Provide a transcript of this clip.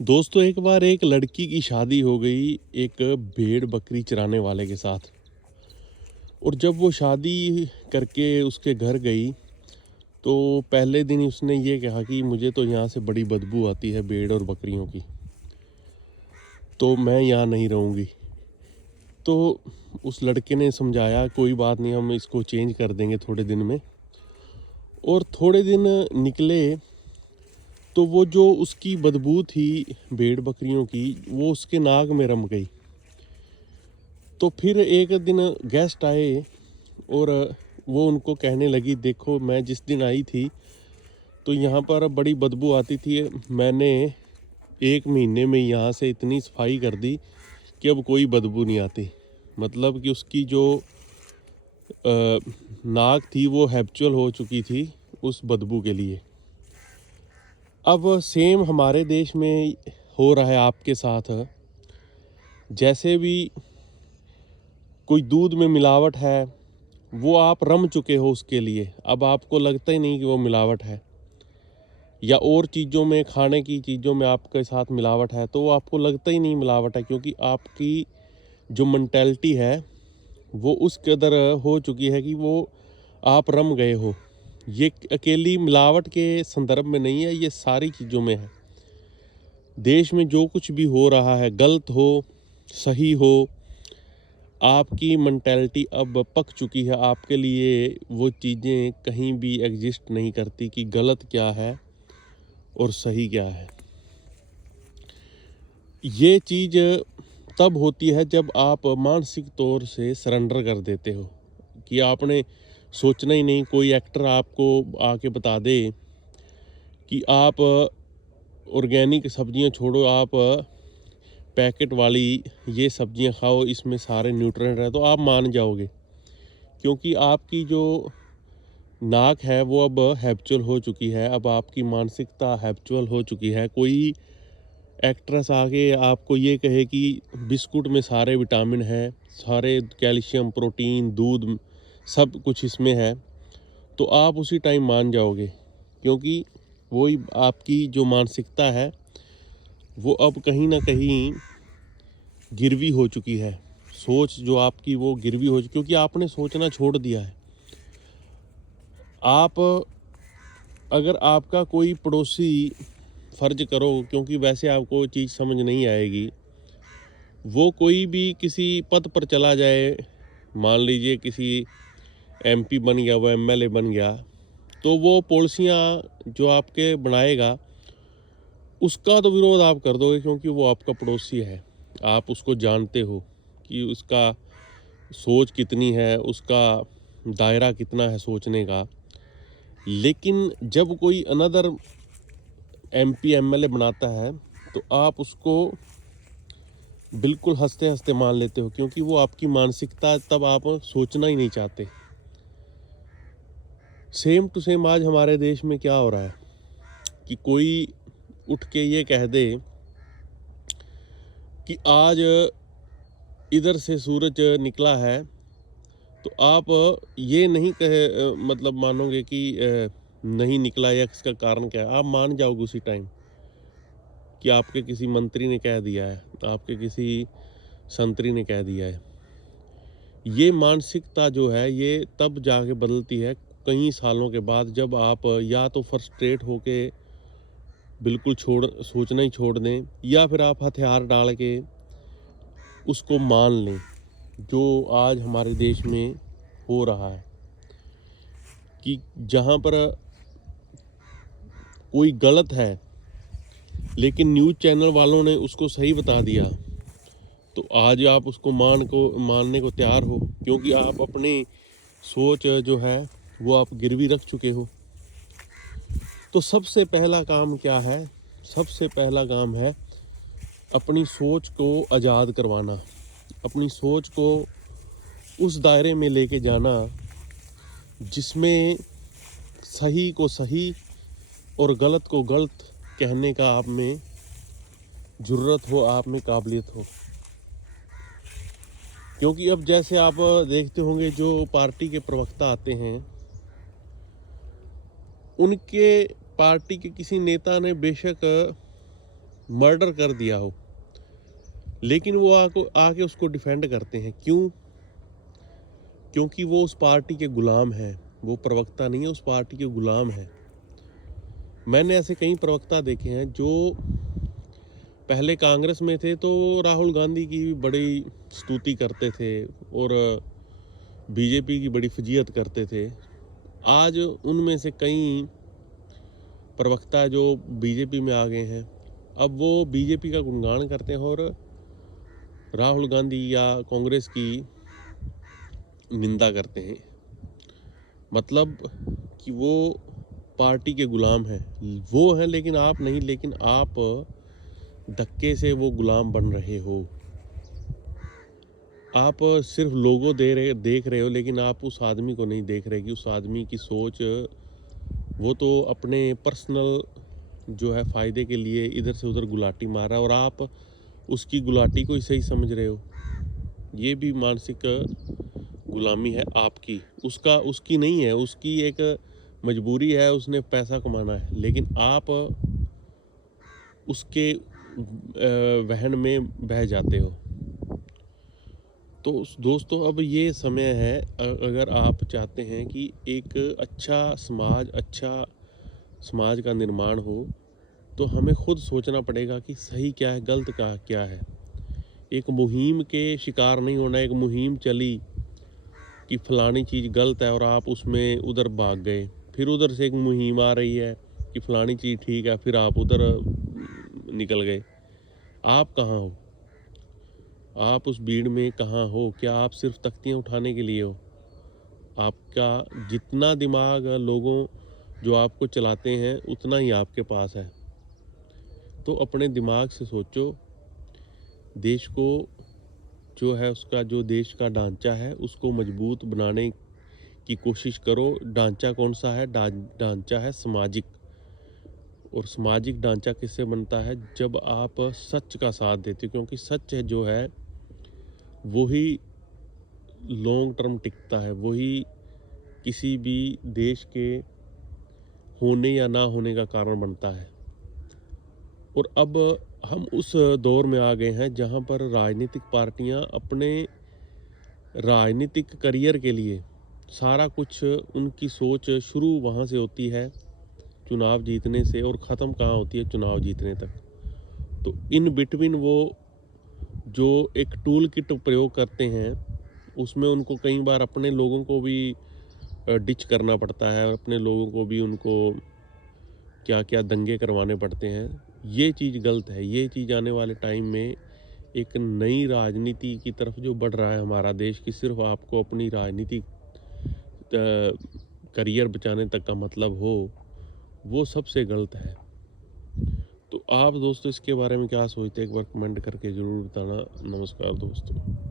दोस्तों एक बार एक लड़की की शादी हो गई एक भेड़ बकरी चराने वाले के साथ। और जब वो शादी करके उसके घर गई तो पहले दिन ही उसने ये कहा कि मुझे तो यहाँ से बड़ी बदबू आती है भेड़ और बकरियों की, तो मैं यहाँ नहीं रहूँगी। तो उस लड़के ने समझाया कोई बात नहीं, हम इसको चेंज कर देंगे थोड़े दिन में। और थोड़े दिन निकले तो वो जो उसकी बदबू थी भेड़ बकरियों की वो उसके नाक में रम गई। तो फिर एक दिन गेस्ट आए और वो उनको कहने लगी, देखो मैं जिस दिन आई थी तो यहाँ पर बड़ी बदबू आती थी, मैंने एक महीने में यहाँ से इतनी सफाई कर दी कि अब कोई बदबू नहीं आती। मतलब कि उसकी जो नाक थी वो हैबिचुअल हो चुकी थी उस बदबू के लिए। अब सेम हमारे देश में हो रहा है आपके साथ। जैसे भी कोई दूध में मिलावट है वो आप रम चुके हो उसके लिए, अब आपको लगता ही नहीं कि वो मिलावट है। या और चीज़ों में, खाने की चीज़ों में आपके साथ मिलावट है तो वो आपको लगता ही नहीं मिलावट है, क्योंकि आपकी जो मेंटालिटी है वो उस कदर हो चुकी है कि वो आप रम गए हो। ये अकेली मिलावट के संदर्भ में नहीं है, ये सारी चीज़ों में है। देश में जो कुछ भी हो रहा है, गलत हो सही हो, आपकी मेंटालिटी अब पक चुकी है। आपके लिए वो चीज़ें कहीं भी एग्जिस्ट नहीं करती कि गलत क्या है और सही क्या है। ये चीज़ तब होती है जब आप मानसिक तौर से सरेंडर कर देते हो कि आपने सोचना ही नहीं। कोई एक्टर आपको आके बता दे कि आप ऑर्गेनिक सब्जियां छोड़ो, आप पैकेट वाली ये सब्जियां खाओ, इसमें सारे न्यूट्रिएंट है, तो आप मान जाओगे। क्योंकि आपकी जो नाक है वो अब हैबिचुअल हो चुकी है, अब आपकी मानसिकता हैबिचुअल हो चुकी है। कोई एक्ट्रेस आके आपको ये कहे कि बिस्कुट में सारे विटामिन हैं, सारे कैल्शियम, प्रोटीन, दूध सब कुछ इसमें है, तो आप उसी टाइम मान जाओगे। क्योंकि वही आपकी जो मानसिकता है वो अब कहीं ना कहीं गिरवी हो चुकी है। सोच जो आपकी वो गिरवी हो चुकी, क्योंकि आपने सोचना छोड़ दिया है। आप अगर आपका कोई पड़ोसी, फ़र्ज करो, क्योंकि वैसे आपको चीज़ समझ नहीं आएगी, वो कोई भी किसी पद पर चला जाए, मान लीजिए किसी एमपी बन गया, वो एमएलए बन गया, तो वो पॉलिसियाँ जो आपके बनाएगा उसका तो विरोध आप कर दोगे, क्योंकि वो आपका पड़ोसी है। आप उसको जानते हो कि उसका सोच कितनी है, उसका दायरा कितना है सोचने का। लेकिन जब कोई अनदर एमपी एमएलए बनाता है तो आप उसको बिल्कुल हंसते हंसते मान लेते हो, क्योंकि वो आपकी मानसिकता, तब आप सोचना ही नहीं चाहते। सेम टू सेम आज हमारे देश में क्या हो रहा है कि कोई उठ के ये कह दे कि आज इधर से सूरज निकला है, तो आप ये नहीं कहे मतलब मानोगे कि नहीं निकला या इसका कारण क्या है। आप मान जाओगे उसी टाइम कि आपके किसी मंत्री ने कह दिया है, आपके किसी संतरी ने कह दिया है। ये मानसिकता जो है ये तब जाके बदलती है कई सालों के बाद, जब आप या तो फ्रस्ट्रेट होके बिल्कुल सोचना ही छोड़ दें, या फिर आप हथियार डाल के उसको मान लें, जो आज हमारे देश में हो रहा है। कि जहाँ पर कोई गलत है लेकिन न्यूज़ चैनल वालों ने उसको सही बता दिया, तो आज आप उसको मानने को तैयार हो, क्योंकि आप अपनी सोच जो है वो आप गिरवी रख चुके हो। तो सबसे पहला काम क्या है? सबसे पहला काम है अपनी सोच को आज़ाद करवाना, अपनी सोच को उस दायरे में लेके जाना जिसमें सही को सही और गलत को गलत कहने का आप में जुर्रत हो, आप में काबिलियत हो। क्योंकि अब जैसे आप देखते होंगे जो पार्टी के प्रवक्ता आते हैं, उनके पार्टी के किसी नेता ने बेशक मर्डर कर दिया हो, लेकिन वो आके उसको डिफेंड करते हैं। क्यों? क्योंकि वो उस पार्टी के गुलाम हैं। वो प्रवक्ता नहीं है, उस पार्टी के गुलाम हैं। मैंने ऐसे कई प्रवक्ता देखे हैं जो पहले कांग्रेस में थे तो राहुल गांधी की बड़ी स्तुति करते थे और बीजेपी की बड़ी फजीहत करते थे। आज उनमें से कई प्रवक्ता जो बीजेपी में आ गए हैं, अब वो बीजेपी का गुणगान करते हैं और राहुल गांधी या कांग्रेस की निंदा करते हैं। मतलब कि वो पार्टी के गुलाम हैं। वो हैं लेकिन आप नहीं, लेकिन आप धक्के से वो गुलाम बन रहे हो। आप सिर्फ लोगो देख रहे हो, लेकिन आप उस आदमी को नहीं देख रहे कि उस आदमी की सोच, वो तो अपने पर्सनल जो है फ़ायदे के लिए इधर से उधर गुलाटी मार रहा है और आप उसकी गुलाटी को ही सही समझ रहे हो। ये भी मानसिक गुलामी है आपकी, उसकी नहीं है। उसकी एक मजबूरी है, उसने पैसा कमाना है, लेकिन आप उसके वहन में बह जाते हो। तो दोस्तों, अब ये समय है, अगर आप चाहते हैं कि एक अच्छा समाज का निर्माण हो, तो हमें खुद सोचना पड़ेगा कि सही क्या है, गलत का क्या है। एक मुहिम के शिकार नहीं होना। एक मुहिम चली कि फलानी चीज़ गलत है और आप उसमें उधर भाग गए, फिर उधर से एक मुहिम आ रही है कि फलानी चीज़ ठीक है, फिर आप उधर निकल गए। आप कहाँ हो? आप उस भीड़ में कहाँ हो? क्या आप सिर्फ तख्तियाँ उठाने के लिए हो? आपका जितना दिमाग लोगों जो आपको चलाते हैं उतना ही आपके पास है। तो अपने दिमाग से सोचो। देश को जो है, उसका जो देश का ढांचा है उसको मजबूत बनाने की कोशिश करो। ढांचा कौन सा है? ढांचा है सामाजिक। और सामाजिक ढांचा किससे बनता है? जब आप सच का साथ देते हो, क्योंकि सच है जो है वही लॉन्ग टर्म टिकता है, वही किसी भी देश के होने या ना होने का कारण बनता है। और अब हम उस दौर में आ गए हैं जहां पर राजनीतिक पार्टियां अपने राजनीतिक करियर के लिए सारा कुछ, उनकी सोच शुरू वहां से होती है चुनाव जीतने से, और ख़त्म कहाँ होती है? चुनाव जीतने तक। तो इन बिटवीन वो जो एक टूल किट प्रयोग करते हैं, उसमें उनको कई बार अपने लोगों को भी डिच करना पड़ता है और अपने लोगों को भी उनको क्या क्या दंगे करवाने पड़ते हैं। ये चीज़ गलत है। ये चीज़ आने वाले टाइम में एक नई राजनीति की तरफ जो बढ़ रहा है हमारा देश, की सिर्फ आपको अपनी राजनीतिक करियर बचाने तक का मतलब हो, वो सबसे गलत है। तो आप दोस्तों इसके बारे में क्या सोचते हैं? एक बार कमेंट करके ज़रूर बताना। नमस्कार दोस्तों।